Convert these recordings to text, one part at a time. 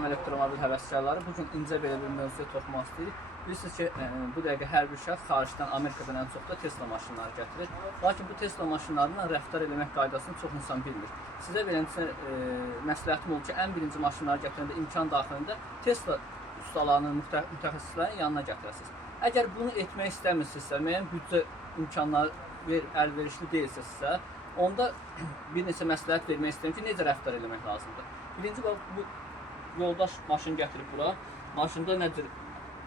Elektromobil həvəskarları bugün incə belə bir mövzuya toxunmaq istəyirik. Bilirsiniz ki, bu dəqiqə hər bir şəxs xaricdən, Amerikadan ən çox da Tesla maşınları gətirir. Lakin bu Tesla maşınlarla rəftar eləmək qaydasını çox insan bilmir. Sizə beləncə məsləhətim olur ki, ən birinci maşınları gətirəndə imkan daxilində Tesla ustalarının, mütəxəssislərin yanına gətirəsiniz. Əgər bunu etmək istəmirsinizsə, müəyyən büdcə imkanları əlverişli deyilsə, onda bir neçə məsləhət vermək istəyirəm ki, necə rəftar eləmək lazımdır. Birinci, bu yoldaş maşın gətirib bura. Maşında nə cür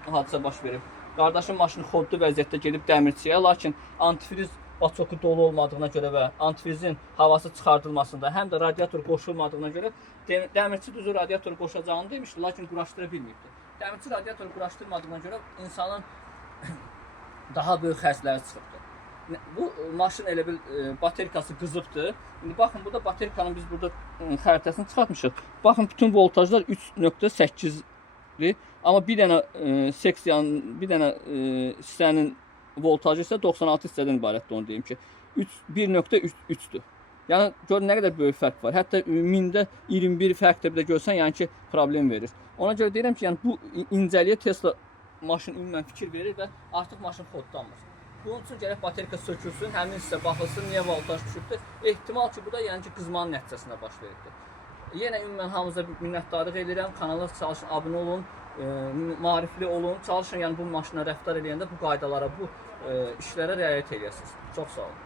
hadisə baş verib? Qardaşın maşını xodlu vəziyyətdə gedib dəmirçiyə, lakin antifriz baçoku dolu olmadığına görə və antifrizin havası çıxardılmasında, həm də radiator qoşulmadığına görə dəmirçi düzü radiatoru qoşacağını demişdi, lakin quraşdıra bilməyibdi. Dəmirçi radiatoru quraşdırmadığına görə insanın daha böyük xərcləri çıxıbdır. Bu maşın elə bil baterikası qızıbdır. İndi baxın, burada baterikanın biz burada xəritəsini çıxartmışıq. Baxın, bütün voltajlar 3.8-dir. Amma bir dənə seksiyanın, bir dənə hissənin voltajı isə 96 hissədən ibarətdir, onu deyim ki. 1.3-dür. Yəni, gör nə qədər böyük fərq var. Hətta 1000-də 21 fərq də bir də görsən, yəni ki, problem verir. Ona görə deyirəm ki, yəni, bu incəliyə Tesla maşın ümumən fikir verir və artıq maşın xodlanmır. Bunun üçün gərək baterika sökülsün, həmin hissə baxılsın, niyə voltaj düşübdür. Ehtimal ki, bu da yəni ki, qızmanın nəticəsində baş veribdir. Yenə ümumən hamınıza minnətdarlıq edirəm. Kanala çalışın, abunə olun, maarifli olun. Çalışın, yəni bu maşına rəftar eləyəndə bu qaydalara, bu işlərə riayət edəsiniz. Çox sağ olun.